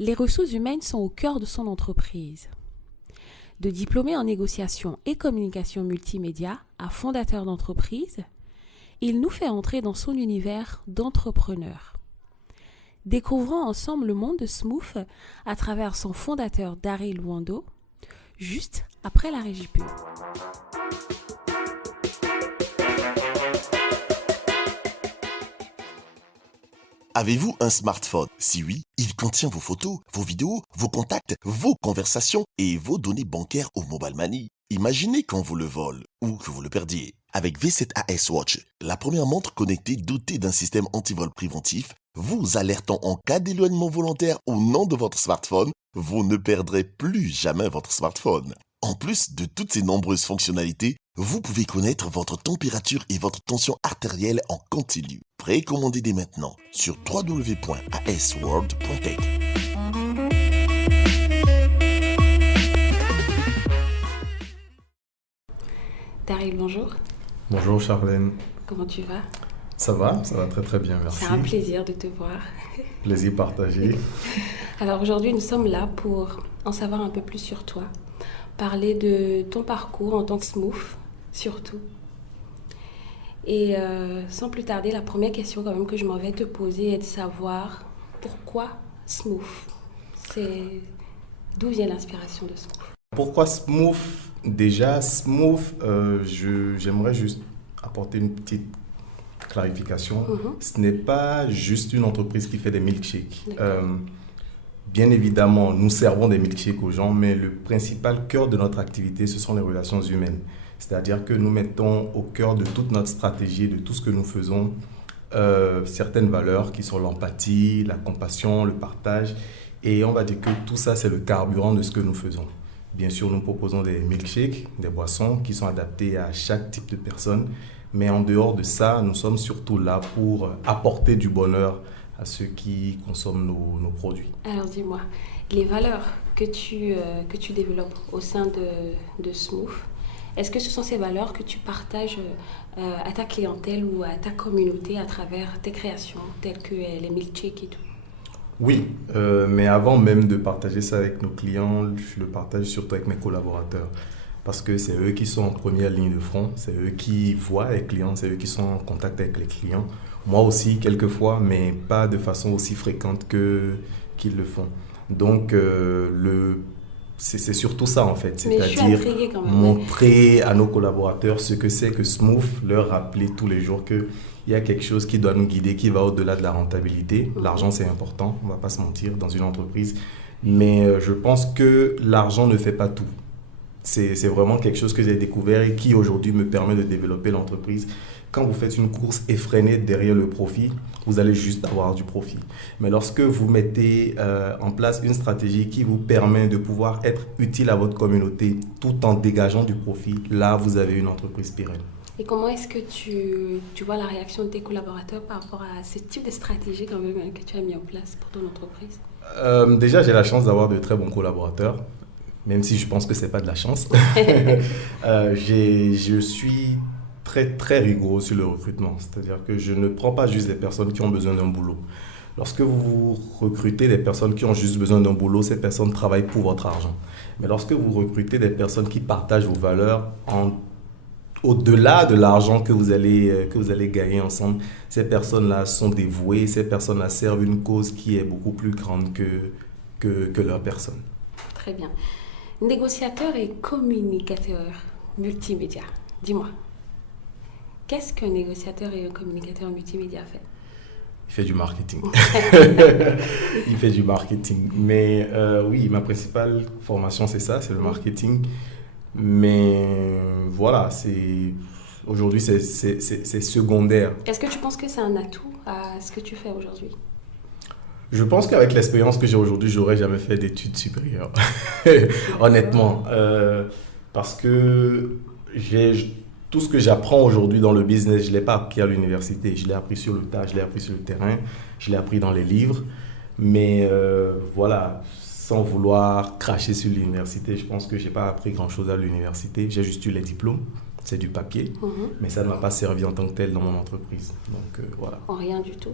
Les ressources humaines sont au cœur de son entreprise. De diplômé en négociation et communication multimédia à fondateur d'entreprise, il nous fait entrer dans son univers d'entrepreneur. Découvrons ensemble le monde de Smooth à travers son fondateur Daryl Wando, juste après la régie pub. Avez-vous un smartphone? Si oui, il contient vos photos, vos vidéos, vos contacts, vos conversations et vos données bancaires au Mobile Money. Imaginez quand vous le volent ou que vous le perdiez. Avec V7AS Watch, la première montre connectée dotée d'un système anti-vol préventif, vous alertant en cas d'éloignement volontaire au nom de votre smartphone, vous ne perdrez plus jamais votre smartphone. En plus de toutes ces nombreuses fonctionnalités, vous pouvez connaître votre température et votre tension artérielle en continu. Précommandez dès maintenant sur www.asworld.tech. Daryl, bonjour. Bonjour Charlène. Comment tu vas? Ça va très très bien, merci. C'est un plaisir de te voir. Plaisir partagé. Alors aujourd'hui, nous sommes là pour en savoir un peu plus sur toi, parler de ton parcours en tant que Smooth, surtout. Et sans plus tarder, la première question quand même que je m'en vais te poser est de savoir pourquoi Smooth? D'où vient l'inspiration de Smooth? Pourquoi Smooth? Déjà, Smooth, j'aimerais juste apporter une petite clarification. Ce n'est pas juste une entreprise qui fait des milkshakes. Bien évidemment, nous servons des milkshakes aux gens, mais le principal cœur de notre activité, ce sont les relations humaines. C'est-à-dire que nous mettons au cœur de toute notre stratégie, de tout ce que nous faisons, certaines valeurs qui sont l'empathie, la compassion, le partage. Et on va dire que tout ça, c'est le carburant de ce que nous faisons. Bien sûr, nous proposons des milkshakes, des boissons qui sont adaptées à chaque type de personne. Mais en dehors de ça, nous sommes surtout là pour apporter du bonheur à ceux qui consomment nos produits. Alors dis-moi, les valeurs que tu développes au sein de Smooth, est-ce que ce sont ces valeurs que tu partages à ta clientèle ou à ta communauté à travers tes créations, telles que les milkshakes et tout? Oui, mais avant même de partager ça avec nos clients, je le partage surtout avec mes collaborateurs. Parce que c'est eux qui sont en première ligne de front, c'est eux qui voient les clients, c'est eux qui sont en contact avec les clients. Moi aussi, quelquefois, mais pas de façon aussi fréquente qu'ils le font. Donc, c'est surtout ça en fait, c'est-à-dire montrer à nos collaborateurs ce que c'est que Smooth, leur rappeler tous les jours qu'il y a quelque chose qui doit nous guider, qui va au-delà de la rentabilité. L'argent, c'est important, on ne va pas se mentir, dans une entreprise. Mais je pense que l'argent ne fait pas tout. C'est vraiment quelque chose que j'ai découvert et qui aujourd'hui me permet de développer l'entreprise. Quand vous faites une course effrénée derrière le profit, vous allez juste avoir du profit. Mais lorsque vous mettez en place une stratégie qui vous permet de pouvoir être utile à votre communauté tout en dégageant du profit, là, vous avez une entreprise pérenne. Et comment est-ce que tu vois la réaction de tes collaborateurs par rapport à ce type de stratégie quand même que tu as mis en place pour ton entreprise? Déjà, j'ai la chance d'avoir de très bons collaborateurs. Même si je pense que ce n'est pas de la chance. Je suis très, très rigoureux sur le recrutement. C'est-à-dire que je ne prends pas juste des personnes qui ont besoin d'un boulot. Lorsque vous recrutez des personnes qui ont juste besoin d'un boulot, ces personnes travaillent pour votre argent. Mais lorsque vous recrutez des personnes qui partagent vos valeurs au-delà de l'argent que vous allez gagner ensemble, ces personnes-là sont dévouées, ces personnes-là servent une cause qui est beaucoup plus grande que leur personne. Très bien. Négociateur et communicateur multimédia. Dis-moi, qu'est-ce qu'un négociateur et un communicateur multimédia fait? Il fait du marketing. Il fait du marketing. Mais oui, ma principale formation, c'est ça, c'est le marketing. Mais voilà, aujourd'hui, c'est secondaire. Est-ce que tu penses que c'est un atout à ce que tu fais aujourd'hui? Je pense qu'avec l'expérience que j'ai aujourd'hui, je n'aurais jamais fait d'études supérieures. Honnêtement. Parce que tout ce que j'apprends aujourd'hui dans le business, je ne l'ai pas appris à l'université. Je l'ai appris sur le tas, je l'ai appris sur le terrain, je l'ai appris dans les livres. Mais voilà, sans vouloir cracher sur l'université, je pense que je n'ai pas appris grand-chose à l'université. J'ai juste eu les diplômes, c'est du papier, mais ça ne m'a pas servi en tant que tel dans mon entreprise. Donc voilà. En rien du tout.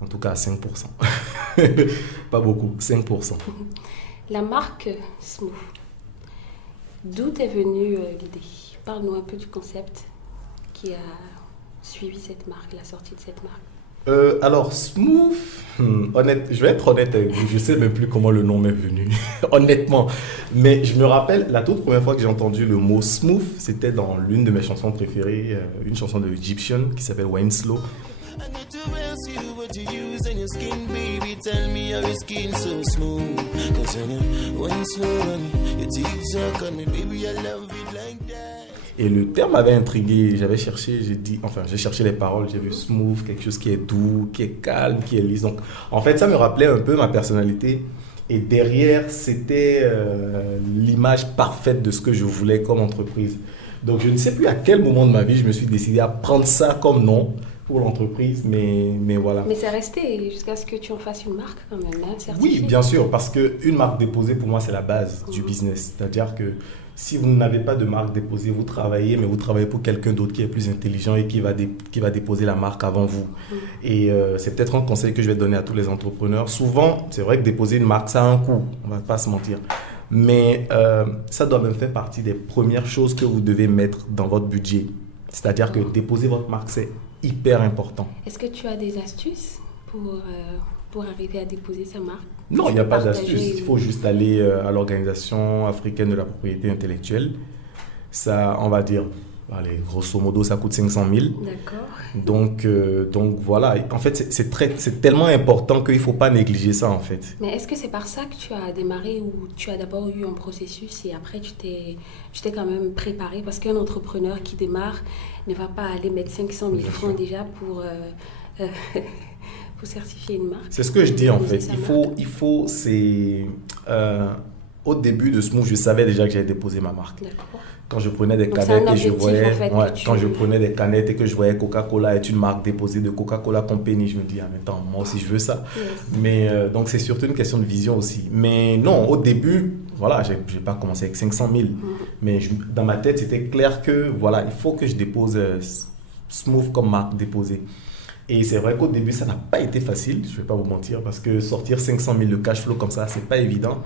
En tout cas, 5%. Pas beaucoup, 5%. La marque Smooth, d'où est venue l'idée? Parle-nous un peu du concept qui a suivi cette marque, la sortie de cette marque. Alors, Smooth, je vais être honnête avec vous, je ne sais même plus comment le nom m'est venu, honnêtement. Mais je me rappelle, la toute première fois que j'ai entendu le mot Smooth, c'était dans l'une de mes chansons préférées, une chanson de Egyptian qui s'appelle Winslow. I need to ask you what you use in your skin, baby. Tell me how your skin so smooth. Cause when you went slow on me, your teeth suck on me, baby, I love it like that. Et le terme m'avait intrigué, j'ai cherché les paroles, j'ai vu smooth, quelque chose qui est doux, qui est calme, qui est lisse. Donc, en fait, ça me rappelait un peu ma personnalité. Et derrière, c'était l'image parfaite de ce que je voulais comme entreprise. Donc, je ne sais plus à quel moment de ma vie je me suis décidé à prendre ça comme nom pour l'entreprise, mais voilà. Mais c'est resté jusqu'à ce que tu en fasses une marque quand même, hein, certifiée. Oui, bien sûr, parce qu'une marque déposée, pour moi, c'est la base du business. C'est-à-dire que si vous n'avez pas de marque déposée, vous travaillez, mais vous travaillez pour quelqu'un d'autre qui est plus intelligent et qui va déposer la marque avant vous. Et c'est peut-être un conseil que je vais donner à tous les entrepreneurs. Souvent, c'est vrai que déposer une marque, ça a un coût, on ne va pas se mentir. Mais ça doit même faire partie des premières choses que vous devez mettre dans votre budget. C'est-à-dire que déposer votre marque, c'est hyper important. Est-ce que tu as des astuces pour arriver à déposer sa marque? Non, il n'y a pas d'astuce. Il faut juste aller à l'Organisation africaine de la propriété intellectuelle. Ça, on va dire, allez, grosso modo, ça coûte 500 000. D'accord. Donc voilà, en fait, c'est tellement important qu'il ne faut pas négliger ça, en fait. Mais est-ce que c'est par ça que tu as démarré ou tu as d'abord eu un processus et après tu t'es quand même préparé? Parce qu'un entrepreneur qui démarre ne va pas aller mettre 500 000 francs déjà pour certifier une marque. C'est ce que je dis, en fait. Au début de Smooth, je savais déjà que j'allais déposer ma marque. D'accord. Quand je prenais des canettes et je voyais, quand je prenais des canettes et que je voyais Coca-Cola est une marque déposée de Coca-Cola Company, je me dis, ah mais attends, moi aussi je veux ça. Yes. Mais donc c'est surtout une question de vision aussi. Mais non, au début, voilà, j'ai pas commencé avec 500 000. Mais dans ma tête, c'était clair que voilà, il faut que je dépose Smooth comme marque déposée. Et c'est vrai qu'au début, ça n'a pas été facile, je ne vais pas vous mentir, parce que sortir 500 000 de cash flow comme ça, ce n'est pas évident.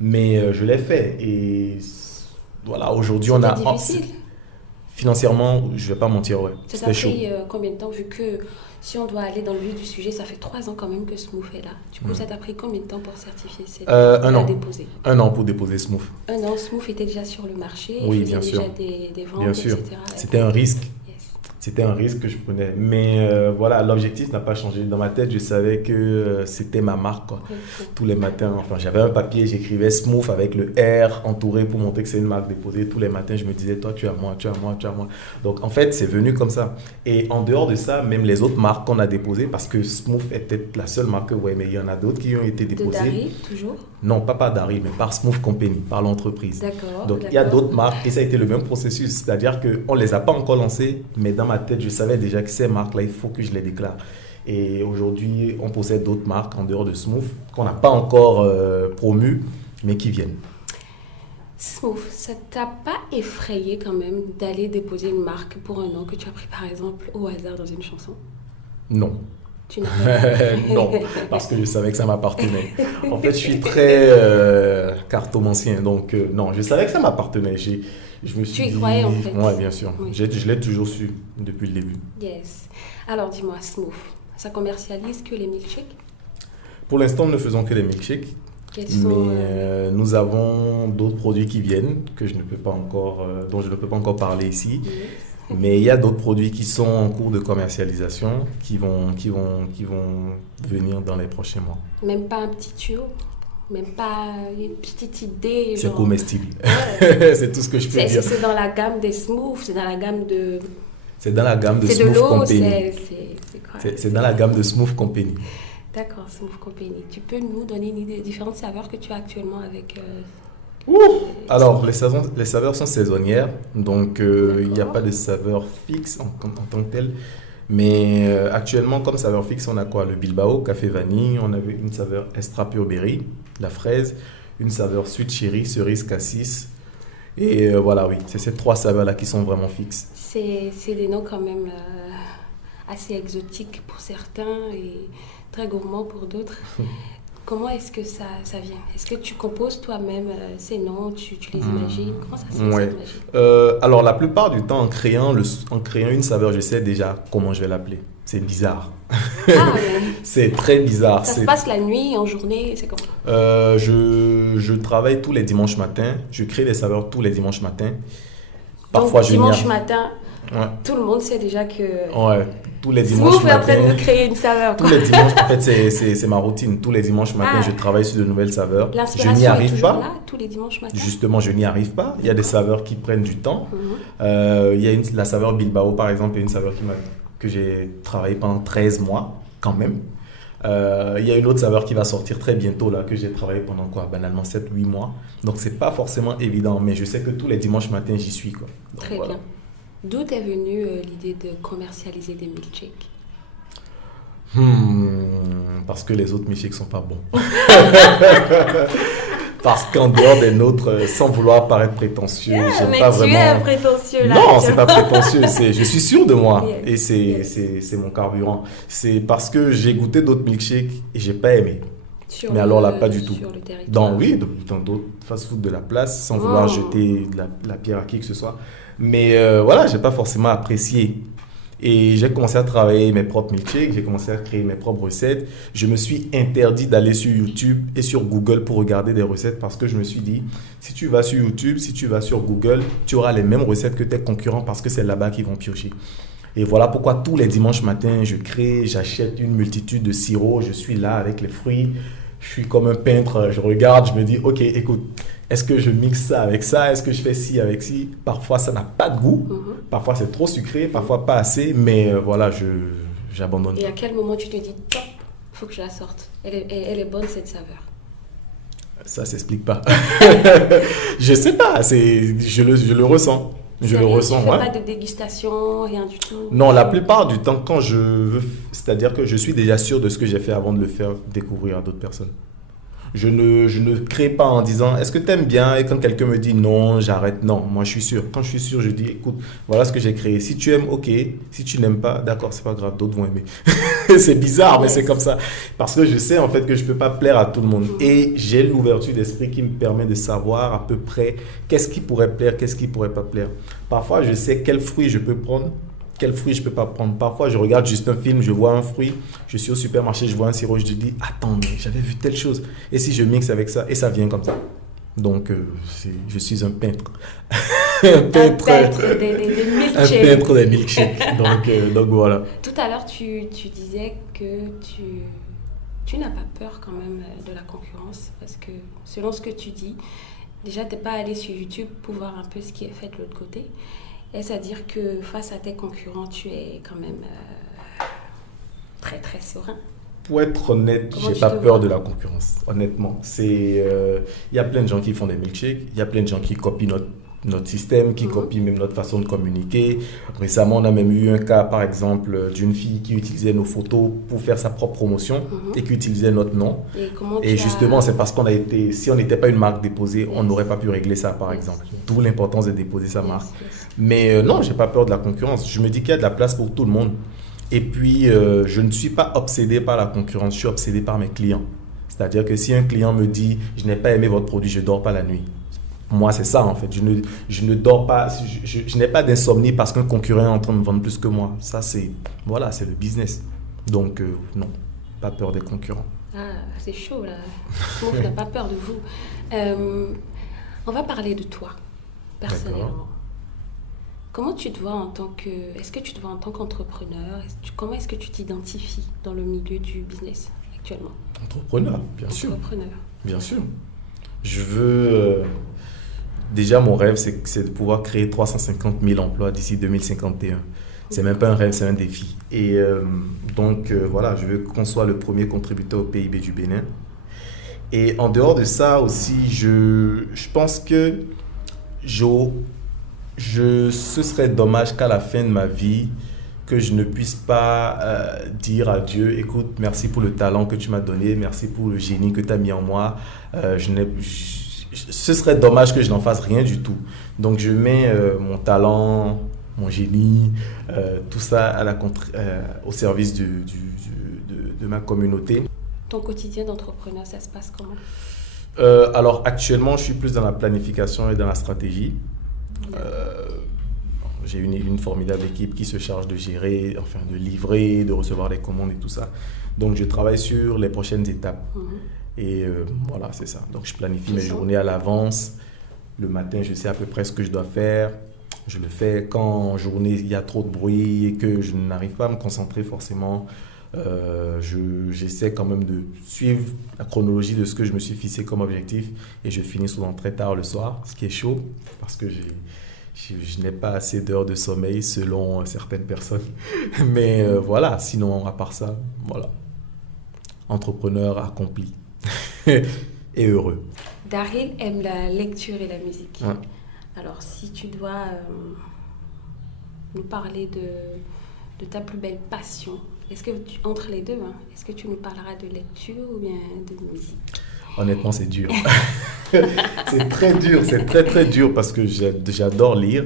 Mais je l'ai fait. Et voilà, aujourd'hui, on a... difficile. Financièrement, je ne vais pas mentir, ouais. Ça t'a pris combien de temps, vu que si on doit aller dans le vif du sujet, ça fait 3 ans quand même que Smooth est là. Du coup, ça t'a pris combien de temps pour certifier cette un an. Déposer? 1 an pour déposer Smooth. 1 an, Smooth était déjà sur le marché, oui, il bien faisait sûr. déjà des ventes, bien sûr. etc. C'était un risque. C'était un risque que je prenais. Mais voilà, l'objectif n'a pas changé. Dans ma tête, je savais que c'était ma marque, quoi. Tous les matins, enfin, j'avais un papier, j'écrivais Smooth avec le R entouré pour montrer que c'est une marque déposée. Tous les matins, je me disais, toi, tu as moi, tu as moi, tu as moi. Donc, en fait, c'est venu comme ça. Et en dehors de ça, même les autres marques qu'on a déposées, parce que Smooth est peut-être la seule marque, ouais, mais il y en a d'autres qui ont été déposées. De Dari, toujours? Non, pas par Dari, mais par Smooth Company, par l'entreprise. D'accord. Donc, il y a d'autres marques et ça a été le même processus. C'est-à-dire qu'on ne les a pas encore lancées, mais dans ma tête, je savais déjà que ces marques-là, il faut que je les déclare. Et aujourd'hui, on possède d'autres marques en dehors de Smooth qu'on n'a pas encore promues, mais qui viennent. Smooth, ça t'a pas effrayé quand même d'aller déposer une marque pour un nom que tu as pris par exemple au hasard dans une chanson? Non. Tu n'as pas Non, parce que je savais que ça m'appartenait. En fait, je suis très cartomancien, donc non, je savais que ça m'appartenait. Je me suis Tu y croyais en fait? Oui, bien sûr. Oui. Je l'ai toujours su depuis le début. Yes. Alors dis-moi, Smooth, ça commercialise que les milkshakes? Pour l'instant, nous ne faisons que les milkshakes. Mais nous avons d'autres produits qui viennent que je ne peux pas encore, dont je ne peux pas encore parler ici. Yes. Mais il y a d'autres produits qui sont en cours de commercialisation qui vont venir dans les prochains mois. Même pas un petit tuyau? Même pas une petite idée? C'est genre... comestible. Ouais. C'est tout ce que je peux dire. C'est dans la gamme des Smooth, c'est dans la gamme de... C'est dans la gamme de Smooth Company. C'est dans la gamme de Smooth Company. D'accord, Smooth Company. Tu peux nous donner une idée des différentes saveurs que tu as actuellement avec... Alors, les saveurs sont saisonnières, donc il n'y a pas de saveur fixe en tant que telle. Mais actuellement, comme saveur fixe, on a quoi? Le Bilbao, café vanille, on avait une saveur extra pure berry, la fraise, une saveur sweet cherry, cerise cassis. Et voilà, oui, c'est ces 3 saveurs-là qui sont vraiment fixes. C'est des noms quand même assez exotiques pour certains et très gourmands pour d'autres. Comment est-ce que ça vient? Est-ce que tu composes toi-même ces noms, tu les imagines? Comment ça se fait, Ouais. cette magie? Alors, la plupart du temps, en créant une saveur, je sais déjà comment je vais l'appeler. C'est bizarre. Ah, C'est très bizarre. ça se passe la nuit, en journée, c'est comment? Je travaille tous les dimanches matins. Je crée des saveurs tous les dimanches matins. Donc, Parfois, je dimanche n'y matin, Ouais. tout le monde sait déjà que Ouais, tous les Smooth dimanches est en train de matins. créer une saveur. Tous les dimanches, en fait, c'est ma routine. Tous les dimanches matins, Ah. je travaille sur de nouvelles saveurs. Je n'y L'inspiration est arrive toujours pas. là, tous les dimanches matin. Justement, je n'y arrive pas. Il y a des saveurs qui prennent du temps. Mhm. Il y a la saveur Bilbao, par exemple, une saveur que j'ai travaillé pendant 13 mois, quand même. Il y a une autre saveur qui va sortir très bientôt, là, que j'ai travaillé pendant quoi, banalement 7-8 mois. Donc, c'est pas forcément évident, mais je sais que tous les dimanches matins, j'y suis, quoi. Donc, Très voilà. bien. D'où est venue l'idée de commercialiser des milkshakes? Parce que les autres milkshakes sont pas bons. Parce qu'en dehors des nôtres, sans vouloir paraître prétentieux, j'aime Mais pas tu vraiment. es prétentieux là. Non, c'est pas prétentieux, je suis sûr de moi Yes, et c'est mon carburant. C'est parce que j'ai goûté d'autres milkshakes et j'ai pas aimé. Sur Mais alors là, pas du tout. Sur le territoire. Dans d'autres fast-food de la place, sans vouloir Oh. jeter la pierre à qui que ce soit. Mais voilà, j'ai pas forcément apprécié. Et j'ai commencé à travailler mes propres milkshakes, j'ai commencé à créer mes propres recettes. Je me suis interdit d'aller sur YouTube et sur Google pour regarder des recettes parce que je me suis dit, si tu vas sur YouTube, si tu vas sur Google, tu auras les mêmes recettes que tes concurrents parce que c'est là-bas qu'ils vont piocher. Et voilà pourquoi tous les dimanches matins, je crée, j'achète une multitude de sirops, je suis là avec les fruits, je suis comme un peintre, je regarde, je me dis, ok, écoute, est-ce que je mixe ça avec ça? Est-ce que je fais ci avec ci? Parfois, ça n'a pas de goût. Mhm. Parfois, c'est trop sucré. Parfois, pas assez. Mais voilà, j'abandonne. Et à quel moment tu te dis, top, faut que je la sorte. Elle est bonne cette saveur. Ça s'explique pas. Je sais pas. Je le ressens. Je le ressens. Tu fais Ouais. pas de dégustation, rien du tout. Non, la plupart du temps, quand je veux, c'est-à-dire que je suis déjà sûr de ce que j'ai fait avant de le faire découvrir à d'autres personnes. Je ne crée pas en disant est-ce que tu aimes bien et quand quelqu'un me dit non, j'arrête. Non, moi je suis sûr. Quand je suis sûr, je dis écoute, voilà ce que j'ai créé. Si tu aimes, ok. Si tu n'aimes pas, d'accord, c'est pas grave, d'autres vont aimer. C'est bizarre, mais c'est comme ça. Parce que je sais en fait que je peux pas plaire à tout le monde. Et j'ai l'ouverture d'esprit qui me permet de savoir à peu près qu'est-ce qui pourrait plaire, qu'est-ce qui pourrait pas plaire. Parfois, je sais quels fruits je peux prendre. Quel fruit je peux pas prendre. Parfois, je regarde juste un film, je vois un fruit, je suis au supermarché, je vois un sirop, je te dis, attends, mais j'avais vu telle chose. Et si je mixe avec ça, et ça vient comme ça. Donc, je suis un peintre. Un peintre des Un milkshakes. peintre des milkshakes. Donc voilà. Tout à l'heure, tu disais que tu n'as pas peur quand même de la concurrence parce que selon ce que tu dis, déjà, tu n'es pas allé sur YouTube pour voir un peu ce qui est fait de l'autre côté. Est-ce à dire que face à tes concurrents, tu es quand même très très serein? Pour être honnête, Comment j'ai tu pas te peur vois? de la concurrence, honnêtement. Il y a plein de gens qui font des milkshakes, il y a plein de gens qui copient notre système, qui copient même notre façon de communiquer. Récemment, on a même eu un cas, par exemple, d'une fille qui utilisait nos photos pour faire sa propre promotion et qui utilisait notre nom. Et comment Et tu justement, as... c'est parce si on n'était pas une marque déposée, on Yes. n'aurait pas pu régler ça, par Yes. exemple. D'où l'importance de déposer sa Yes, marque. yes. Mais non, j'ai pas peur de la concurrence. Je me dis qu'il y a de la place pour tout le monde. Et puis, je ne suis pas obsédé par la concurrence, je suis obsédé par mes clients. C'est-à-dire que si un client me dit « je n'ai pas aimé votre produit, je ne dors pas la nuit », moi, c'est ça en fait. Je ne dors pas, je n'ai pas d'insomnie parce qu'un concurrent est en train de vendre plus que moi. Ça, c'est le business. Donc, non, pas peur des concurrents. Ah, c'est chaud là. Smooth n'a pas peur de vous. On va parler de toi, personnellement. D'accord. Comment tu te vois en tant que... Est-ce que tu te vois en tant qu'entrepreneur? Comment est-ce que tu t'identifies dans le milieu du business actuellement? Entrepreneur, bien sûr. Entrepreneur. Bien sûr. Je veux... déjà, mon rêve, c'est de pouvoir créer 350 000 emplois d'ici 2051. C'est même pas un rêve, c'est un défi. Et donc, voilà, je veux qu'on soit le premier contributeur au PIB du Bénin. Et en dehors de ça aussi, je pense que ce serait dommage qu'à la fin de ma vie, que je ne puisse pas dire à Dieu, écoute, merci pour le talent que tu m'as donné, merci pour le génie que tu as mis en moi. Ce serait dommage que je n'en fasse rien du tout. Donc je mets mon talent, mon génie, tout ça au service de ma communauté. Ton quotidien d'entrepreneur, ça se passe comment? Alors actuellement, je suis plus dans la planification et dans la stratégie. J'ai une formidable équipe qui se charge de gérer, enfin de livrer, de recevoir les commandes et tout ça. Donc je travaille sur les prochaines étapes. Et voilà, c'est ça. Donc je planifie mes journées à l'avance. Le matin, je sais à peu près ce que je dois faire. Je le fais quand en journée il y a trop de bruit et que je n'arrive pas à me concentrer forcément. J'essaie quand même de suivre la chronologie de ce que je me suis fixé comme objectif et je finis souvent très tard le soir, ce qui est chaud parce que je n'ai pas assez d'heures de sommeil selon certaines personnes. Mais voilà, sinon à part ça, voilà. Entrepreneur accompli et heureux. Daryl aime la lecture et la musique. Ouais. Alors si tu dois nous parler de ta plus belle passion, est-ce que entre les deux, est-ce que tu nous parleras de lecture ou bien de musique? Honnêtement, c'est dur. C'est très dur, c'est très très dur parce que j'adore lire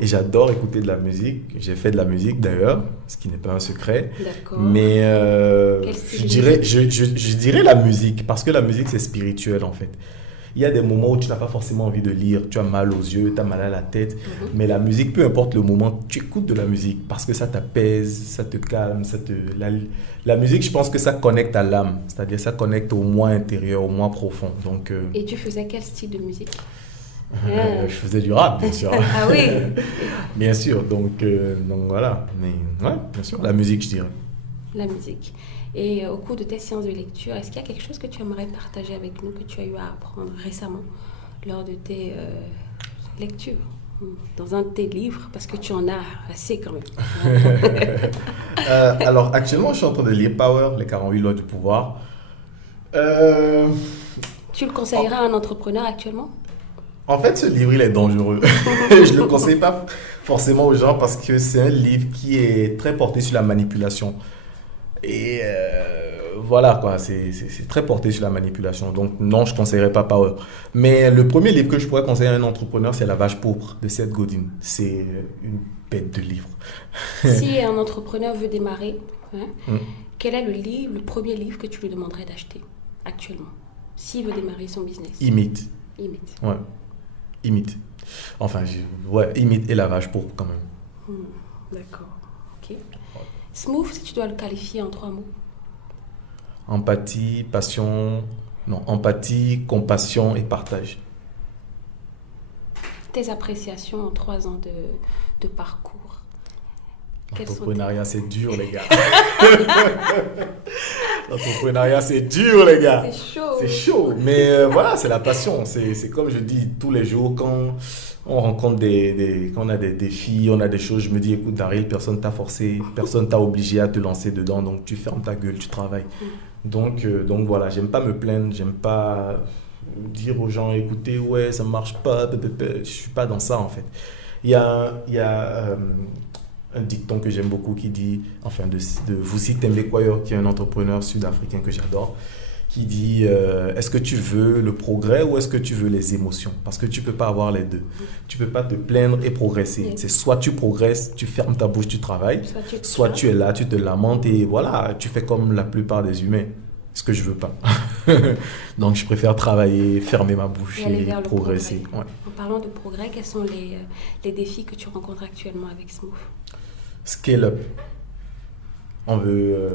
et j'adore écouter de la musique. J'ai fait de la musique d'ailleurs, ce qui n'est pas un secret. D'accord. Mais je dirais la musique parce que la musique c'est spirituel en fait. Il y a des moments où tu n'as pas forcément envie de lire, tu as mal aux yeux, tu as mal à la tête, mais la musique, peu importe le moment, tu écoutes de la musique parce que ça t'apaise, ça te calme, la musique, je pense que ça connecte à l'âme, c'est-à-dire ça connecte au moi intérieur, au moi profond. Donc, Et tu faisais quel style de musique? Je faisais du rap, bien sûr. Ah oui. Bien sûr, donc voilà. Mais ouais, bien sûr, la musique, je dirais. La musique. Et au cours de tes séances de lecture, est-ce qu'il y a quelque chose que tu aimerais partager avec nous, que tu as eu à apprendre récemment lors de tes lectures, dans un de tes livres, parce que tu en as assez quand même. Alors, actuellement, je suis en train de lire Power, les 48 lois du pouvoir. Tu le conseillerais à un entrepreneur actuellement? En fait, ce livre, il est dangereux. Je ne le conseille pas forcément aux gens parce que c'est un livre qui est très porté sur la manipulation. Et voilà, quoi, c'est très porté sur la manipulation. Donc, non, je ne conseillerais pas Power. Mais le premier livre que je pourrais conseiller à un entrepreneur, c'est La Vache Pourpre de Seth Godin. C'est une bête de livre. Si un entrepreneur veut démarrer, quel est le premier livre que tu lui demanderais d'acheter actuellement, s'il veut démarrer son business? Imite. Ouais, Imite. Enfin, Imite et La Vache Pourpre quand même. D'accord, ok. Smooth, si tu dois le qualifier en 3 mots. Empathie, compassion et partage. Tes appréciations en 3 ans de parcours. L'entrepreneuriat, c'est dur, les gars. L'entrepreneuriat, c'est dur, les gars. C'est chaud. C'est chaud. Mais voilà, c'est la passion. C'est comme je dis tous les jours, quand on rencontre quand on a des défis, on a des choses, je me dis, écoute, Daryl, personne t'a forcé, personne t'a obligé à te lancer dedans, donc tu fermes ta gueule, tu travailles. Donc voilà, j'aime pas me plaindre, j'aime pas dire aux gens, écoutez, ouais, ça marche pas, je suis pas dans ça en fait. Il y a un dicton que j'aime beaucoup qui dit, enfin de Vusi Thembekwayo, qui est un entrepreneur sud-africain que j'adore, qui dit est-ce que tu veux le progrès ou est-ce que tu veux les émotions? Parce que tu ne peux pas avoir les deux. Tu ne peux pas te plaindre et progresser. C'est soit tu progresses, tu fermes ta bouche, tu travailles, soit tu es là, tu te lamentes et voilà, tu fais comme la plupart des humains. Ce que je ne veux pas. Donc je préfère travailler, fermer ma bouche et progresser. Ouais. En parlant de progrès, quels sont les défis que tu rencontres actuellement avec Smooth? Scale up. On veut...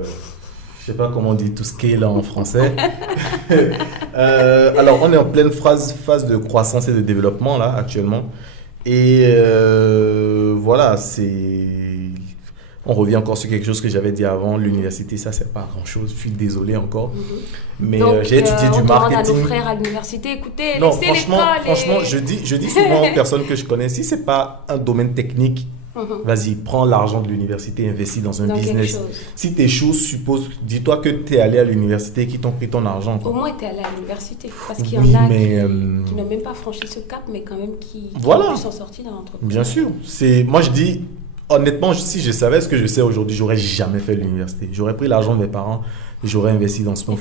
je sais pas comment on dit tout scale en français. Alors, on est en pleine phase de croissance et de développement là actuellement. Et voilà, on revient encore sur quelque chose que j'avais dit avant. L'université, ça, c'est pas grand-chose. Je suis désolé encore. Mais j'ai étudié du marketing. À nos frères à l'université, écoutez, non, franchement, je dis souvent aux personnes que je connais, si c'est pas un domaine technique, vas-y, prends l'argent de l'université, investis dans un business. Si tes choses, dis-toi que tu es allé à l'université et qu'ils t'ont pris ton argent. Au moins, tu es allé à l'université. Parce qu'il y en a qui n'ont même pas franchi ce cap, mais quand même qui ont pu s'en sortir dans l'entreprise. Bien sûr. Moi, je dis, honnêtement, si je savais ce que je sais aujourd'hui, j'aurais jamais fait l'université. J'aurais pris l'argent de mes parents et j'aurais investi dans Smooth.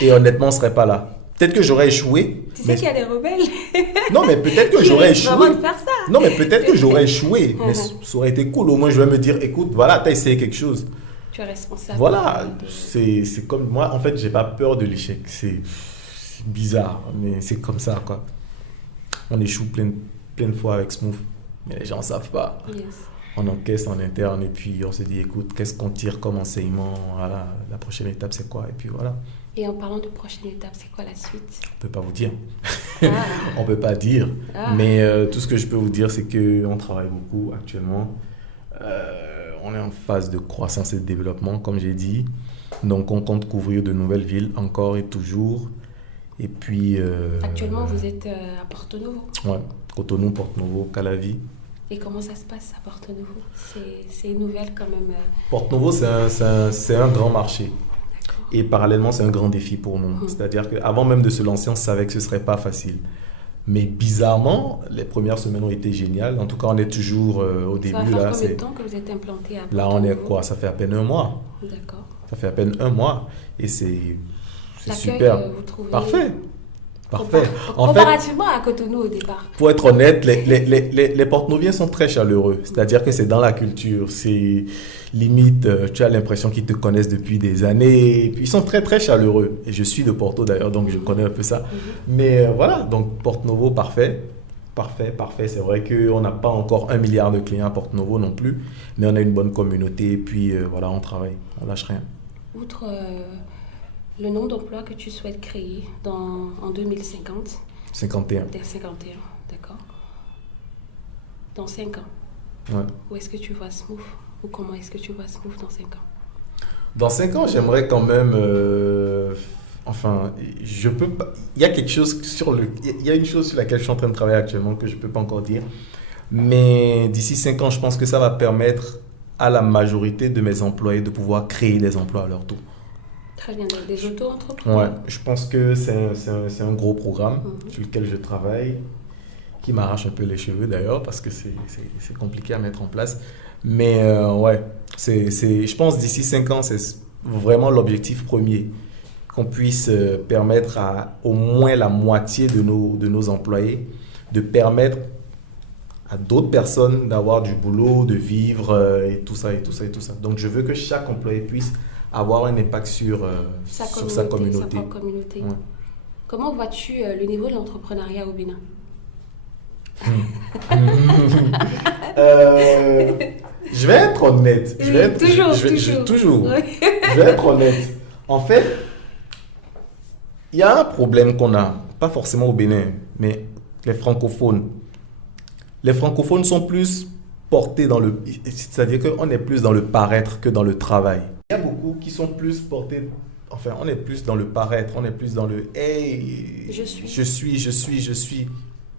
Et honnêtement, on ne serait pas là. Peut-être que j'aurais échoué. Tu sais qu'il y a des rebelles. Non, mais peut-être que qui j'aurais risquent échoué. vraiment de faire ça. Non, mais peut-être que j'aurais échoué. Mais ça aurait été cool. Au moins, je vais me dire, écoute, voilà, tu as essayé quelque chose. Tu es responsable. Voilà, c'est comme moi. En fait, j'ai pas peur de l'échec. C'est bizarre, mais c'est comme ça, quoi. On échoue plein de fois avec Smooth, mais les gens ne savent pas. Yes. On encaisse en interne et puis on se dit, écoute, qu'est-ce qu'on tire comme enseignement? Voilà, la prochaine étape, c'est quoi? Et puis voilà. Et en parlant de prochaine étape, c'est quoi la suite? On peut pas vous dire. Ah. On peut pas dire. Ah. Mais tout ce que je peux vous dire, c'est qu'on travaille beaucoup actuellement. On est en phase de croissance et de développement, comme j'ai dit. Donc, on compte couvrir de nouvelles villes encore et toujours. Et puis... Actuellement, vous êtes à Porto Novo. Ouais, Cotonou, Porto Novo, Calavi. Et comment ça se passe à Porto Novo? C'est une nouvelle quand même. Porto Novo, c'est un grand marché. D'accord. Et parallèlement, c'est un grand défi pour nous. C'est-à-dire qu'avant même de se lancer, on savait que ce ne serait pas facile. Mais bizarrement, les premières semaines ont été géniales. En tout cas, on est toujours au début. Ça va faire là, combien de temps que vous êtes implanté à Porto là, on est Novo? quoi? Ça fait à peine un mois. D'accord. Ça fait à peine un mois. Et c'est L'accueil, super. vous trouvez Parfait. Parfait. En fait, comparativement à Cotonou au départ. pour être honnête, les Porte-Noviens sont très chaleureux. C'est-à-dire que c'est dans la culture. C'est limite, tu as l'impression qu'ils te connaissent depuis des années. Et puis ils sont très, très chaleureux. Et je suis de Porto d'ailleurs, donc je connais un peu ça. Mais voilà, donc Porto Novo, parfait. Parfait, parfait. C'est vrai qu'on n'a pas encore 1 milliard de clients à Porto Novo non plus. Mais on a une bonne communauté. Et puis voilà, on travaille. On lâche rien. Outre le nombre d'emplois que tu souhaites créer en 2050, 51. dès 51, d'accord. Dans 5 ans, Ouais. où est-ce que tu vois Smooth? Ou comment est-ce que tu vois Smooth dans 5 ans? Dans 5 ans, j'aimerais quand même... enfin, je peux pas... Il y a quelque chose il y a une chose sur laquelle je suis en train de travailler actuellement que je ne peux pas encore dire. Mais d'ici 5 ans, je pense que ça va permettre à la majorité de mes employés de pouvoir créer des emplois à leur tour. Très bien, des auto-entrepreneurs. Ouais, je pense que c'est un gros programme sur lequel je travaille, qui m'arrache un peu les cheveux d'ailleurs, parce que c'est compliqué à mettre en place. Mais ouais, je pense d'ici 5 ans, c'est vraiment l'objectif premier, qu'on puisse permettre à au moins la moitié de nos employés de permettre à d'autres personnes d'avoir du boulot, de vivre et tout ça, et tout ça, et tout ça. Donc je veux que chaque employé puisse avoir un impact sur sa communauté. Sa propre communauté. Ouais. Comment vois-tu le niveau de l'entrepreneuriat au Bénin? Je vais être honnête. Toujours. Oui. Je vais être honnête. En fait, il y a un problème qu'on a, pas forcément au Bénin, mais les francophones. Les francophones sont plus portés dans le... C'est-à-dire qu'on est plus dans le paraître que dans le travail. Il y a beaucoup qui sont plus portés... Enfin, on est plus dans le paraître, on est plus dans le « hey, je suis »,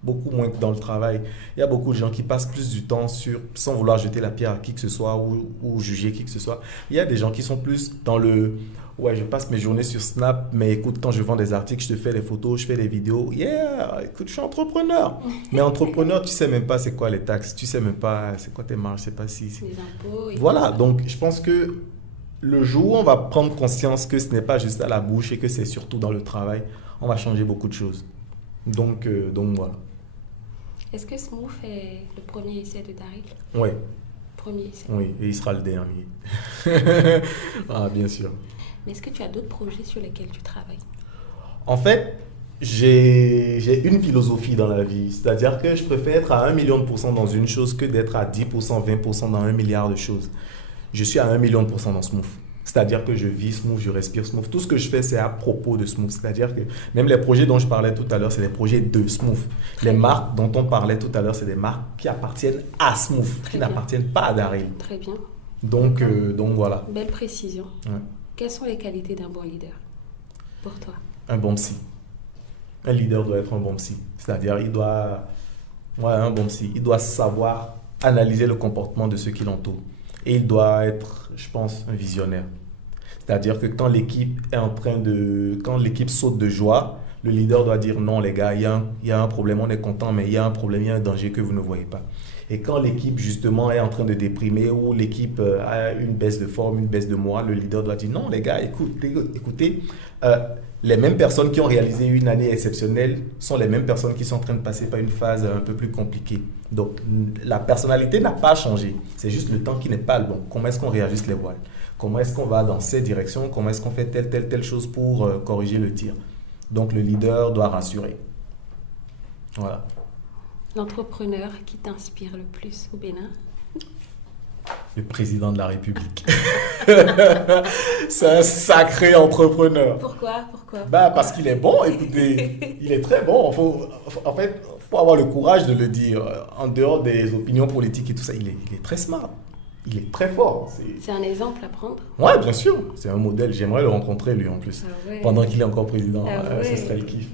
beaucoup moins que dans le travail. Il y a beaucoup de gens qui passent plus du temps sans vouloir jeter la pierre à qui que ce soit ou juger qui que ce soit. Il y a des gens qui sont plus dans le « ouais, je passe mes journées sur Snap, mais écoute, quand je vends des articles, je te fais les photos, je fais les vidéos. Yeah, écoute, je suis entrepreneur. » Mais entrepreneur, tu sais même pas c'est quoi les taxes, tu sais même pas c'est quoi tes marges, c'est pas si... Les impôts. Voilà, donc je pense que le jour où on va prendre conscience que ce n'est pas juste à la bouche et que c'est surtout dans le travail, on va changer beaucoup de choses. Donc voilà. Est-ce que Smooth est le premier essai de Daryl? Oui. Premier essai. Oui, et il sera le dernier. Ah, bien sûr. Mais est-ce que tu as d'autres projets sur lesquels tu travailles? En fait, j'ai une philosophie dans la vie. C'est-à-dire que je préfère être à 1 million de % dans une chose que d'être à 10%, 20% dans 1 milliard de choses. Je suis à 1 million de % dans Smooth. C'est-à-dire que je vis Smooth, je respire Smooth. Tout ce que je fais, c'est à propos de Smooth. C'est-à-dire que même les projets dont je parlais tout à l'heure, c'est des projets de Smooth. Les marques dont on parlait tout à l'heure, c'est des marques qui appartiennent à Smooth, qui n'appartiennent pas à Daryl. Très bien. Donc voilà. Belle précision. Ouais. Quelles sont les qualités d'un bon leader pour toi? Un bon psy. Un leader doit être un bon psy. C'est-à-dire, un bon psy. Il doit savoir analyser le comportement de ceux qui l'entourent. Et il doit être, je pense, un visionnaire. C'est-à-dire que quand l'équipe saute de joie Le leader doit dire non, les gars, il y a un problème, on est content, mais il y a un problème, il y a un danger que vous ne voyez pas. Et quand l'équipe, justement, est en train de déprimer ou l'équipe a une baisse de forme, une baisse de morale, le leader doit dire non, les gars, écoutez, les mêmes personnes qui ont réalisé une année exceptionnelle sont les mêmes personnes qui sont en train de passer par une phase un peu plus compliquée. Donc, la personnalité n'a pas changé. C'est juste le temps qui n'est pas le bon. Comment est-ce qu'on réajuste les voiles? Comment est-ce qu'on va dans cette direction? Comment est-ce qu'on fait telle chose pour corriger le tir? Donc, le leader doit rassurer. Voilà. L'entrepreneur qui t'inspire le plus au Bénin? Le président de la République. C'est un sacré entrepreneur. Pourquoi? Parce qu'il est bon, écoutez. Il est très bon. En fait, il faut avoir le courage de le dire. En dehors des opinions politiques et tout ça, il est très smart. Il est très fort. C'est un exemple à prendre? Ouais, bien sûr. C'est un modèle. J'aimerais le rencontrer, lui, en plus. Ah ouais. Pendant qu'il est encore président. Ouais. Ce serait le kiff.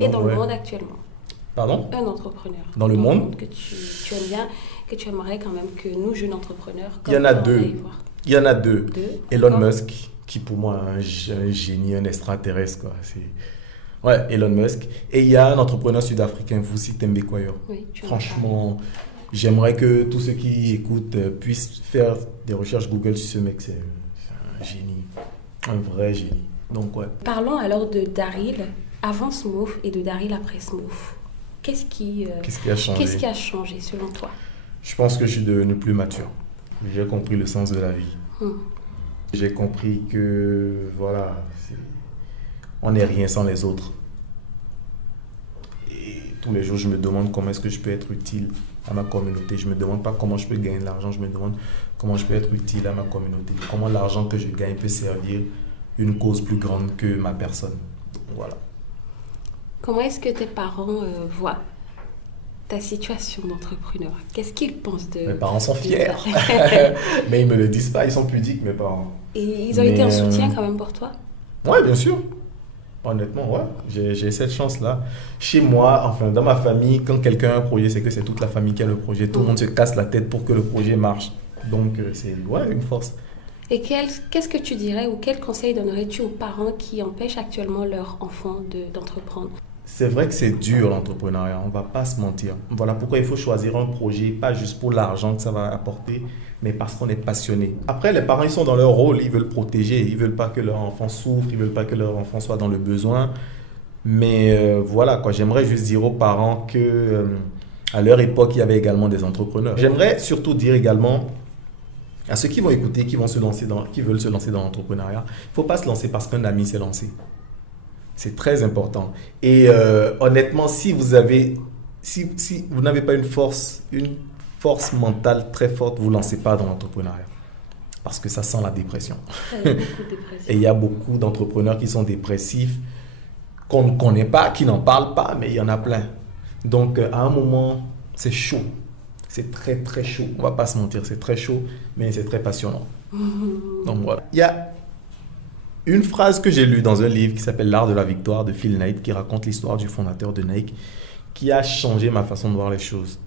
Et dans le monde actuellement? Pardon? Un entrepreneur. Dans le monde que tu aimes bien, que tu aimerais quand même que nous, jeunes entrepreneurs, il y en a deux. Il y en a deux. Elon Musk, qui pour moi est un génie, un extraterrestre, quoi. Ouais, Elon Musk. Et il y a un entrepreneur sud-africain, Vusi Thembekwayo. Oui, franchement, j'aimerais que tous ceux qui écoutent puissent faire des recherches Google sur ce mec. C'est un génie, un vrai génie. Donc, ouais. Parlons alors de Daryl avant Smooth et de Daryl après Smooth. Qu'est-ce qui a changé selon toi? Je pense que je suis devenu plus mature. J'ai compris le sens de la vie. J'ai compris que, voilà, on n'est rien sans les autres. Et tous les jours, je me demande comment est-ce que je peux être utile à ma communauté. Je ne me demande pas comment je peux gagner de l'argent, je me demande comment je peux être utile à ma communauté. Comment l'argent que je gagne peut servir une cause plus grande que ma personne. Voilà. Comment est-ce que tes parents voient ta situation d'entrepreneur? Qu'est-ce qu'ils pensent de... Mes parents sont fiers. Mais ils ne me le disent pas, ils sont pudiques, mes parents. Et ils ont été un soutien quand même pour toi? Oui, bien sûr. Honnêtement, ouais. J'ai cette chance-là. Chez moi, enfin, dans ma famille, quand quelqu'un a un projet, c'est que c'est toute la famille qui a le projet. Tout le monde se casse la tête pour que le projet marche. Donc, c'est une force. Et qu'est-ce que tu dirais ou quel conseil donnerais-tu aux parents qui empêchent actuellement leur enfant d'entreprendre? C'est vrai que c'est dur l'entrepreneuriat, on ne va pas se mentir. Voilà pourquoi il faut choisir un projet, pas juste pour l'argent que ça va apporter, mais parce qu'on est passionné. Après, les parents, ils sont dans leur rôle, ils veulent protéger, ils ne veulent pas que leur enfant souffre, ils ne veulent pas que leur enfant soit dans le besoin. Mais voilà, quoi, j'aimerais juste dire aux parents que à leur époque, il y avait également des entrepreneurs. J'aimerais surtout dire également à ceux qui vont écouter, qui veulent se lancer dans l'entrepreneuriat, il ne faut pas se lancer parce qu'un ami s'est lancé. C'est très important. Et honnêtement, si vous n'avez pas une force mentale très forte, vous ne lancez pas dans l'entrepreneuriat. Parce que ça sent la dépression. Et il y a beaucoup d'entrepreneurs qui sont dépressifs, qu'on ne connaît pas, qui n'en parlent pas, mais il y en a plein. Donc, à un moment, c'est chaud. C'est très, très chaud. On ne va pas se mentir, c'est très chaud, mais c'est très passionnant. Donc, voilà. Il y a une phrase que j'ai lue dans un livre qui s'appelle L'art de la victoire de Phil Knight, qui raconte l'histoire du fondateur de Nike, qui a changé ma façon de voir les choses.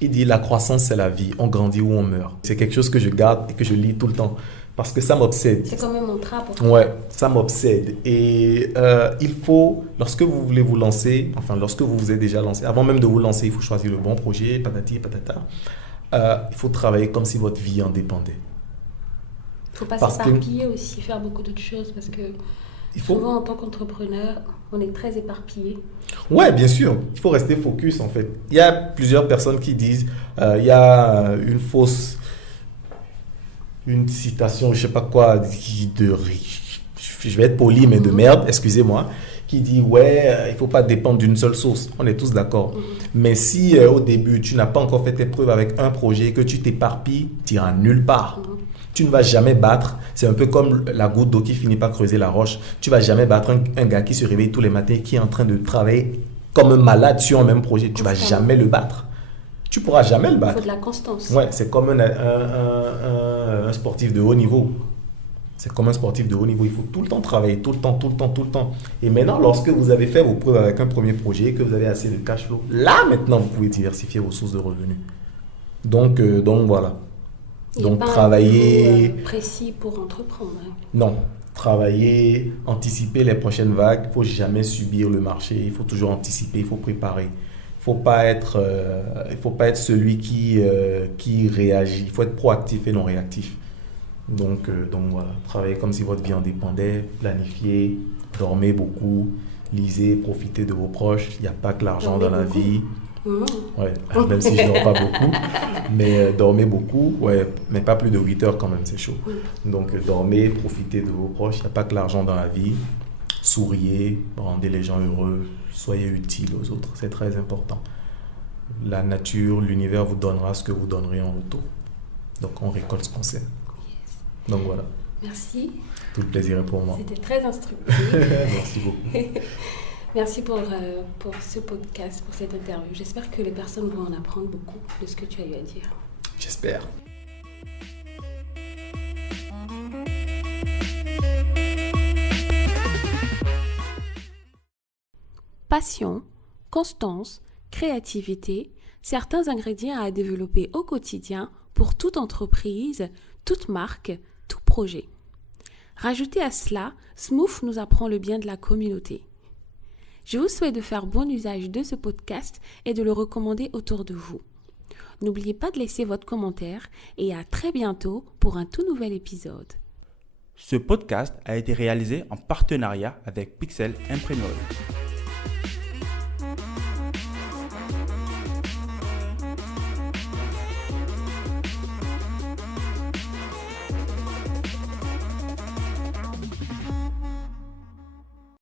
Il dit: la croissance, c'est la vie. On grandit ou on meurt. C'est quelque chose que je garde et que je lis tout le temps parce que ça m'obsède. C'est comme un mantra pour toi. Ouais, ça m'obsède. Et il faut, lorsque vous voulez vous lancer, enfin lorsque vous vous êtes déjà lancé, avant même de vous lancer, il faut choisir le bon projet, patati et patata. Il faut travailler comme si votre vie en dépendait. Il ne faut pas s'éparpiller aussi, faire beaucoup d'autres choses parce que souvent en tant qu'entrepreneur, on est très éparpillé. Ouais, bien sûr. Il faut rester focus en fait. Il y a plusieurs personnes qui disent, il y a une citation, je sais pas quoi, je vais être poli mais de merde, excusez-moi, qui dit ouais, il faut pas dépendre d'une seule source. On est tous d'accord. Mais si au début tu n'as pas encore fait tes preuves avec un projet, que tu t'éparpilles, tu iras nulle part. Tu ne vas jamais battre. C'est un peu comme la goutte d'eau qui finit par creuser la roche. Tu ne vas jamais battre un gars qui se réveille tous les matins et qui est en train de travailler comme un malade sur un même projet. Tu ne vas jamais le battre. Tu ne pourras jamais le battre. Il faut de la constance. Ouais, c'est comme un sportif de haut niveau. C'est comme un sportif de haut niveau. Il faut tout le temps travailler, tout le temps. Et maintenant, lorsque vous avez fait vos preuves avec un premier projet, que vous avez assez de cash flow, là, maintenant, vous pouvez diversifier vos sources de revenus. Donc voilà. Donc travailler... précis pour entreprendre. Non. travailler, anticiper les prochaines vagues. Il ne faut jamais subir le marché. Il faut toujours anticiper, il faut préparer. Il ne faut pas être celui qui réagit. Il faut être proactif et non réactif. Donc voilà, travaillez comme si votre vie en dépendait, planifiez, dormez beaucoup, lisez, profitez de vos proches. Il n'y a pas que l'argent dans la vie. Ouais, même si je ne dors pas beaucoup, mais dormez beaucoup, ouais, mais pas plus de 8 heures quand même, c'est chaud. Donc dormez, profitez de vos proches, il n'y a pas que l'argent dans la vie. Souriez, rendez les gens heureux, soyez utiles aux autres, c'est très important. La nature, l'univers vous donnera ce que vous donnerez en retour. Donc on récolte ce qu'on sème. Donc voilà. Merci. Tout le plaisir est pour moi. C'était très instructif. Merci beaucoup. Merci pour ce podcast, pour cette interview. J'espère que les personnes vont en apprendre beaucoup de ce que tu as eu à dire. J'espère. Passion, constance, créativité, certains ingrédients à développer au quotidien pour toute entreprise, toute marque, tout projet. Rajoutez à cela, Smooth nous apprend le bien de la communauté. Je vous souhaite de faire bon usage de ce podcast et de le recommander autour de vous. N'oubliez pas de laisser votre commentaire et à très bientôt pour un tout nouvel épisode. Ce podcast a été réalisé en partenariat avec Pixel Imprimerie.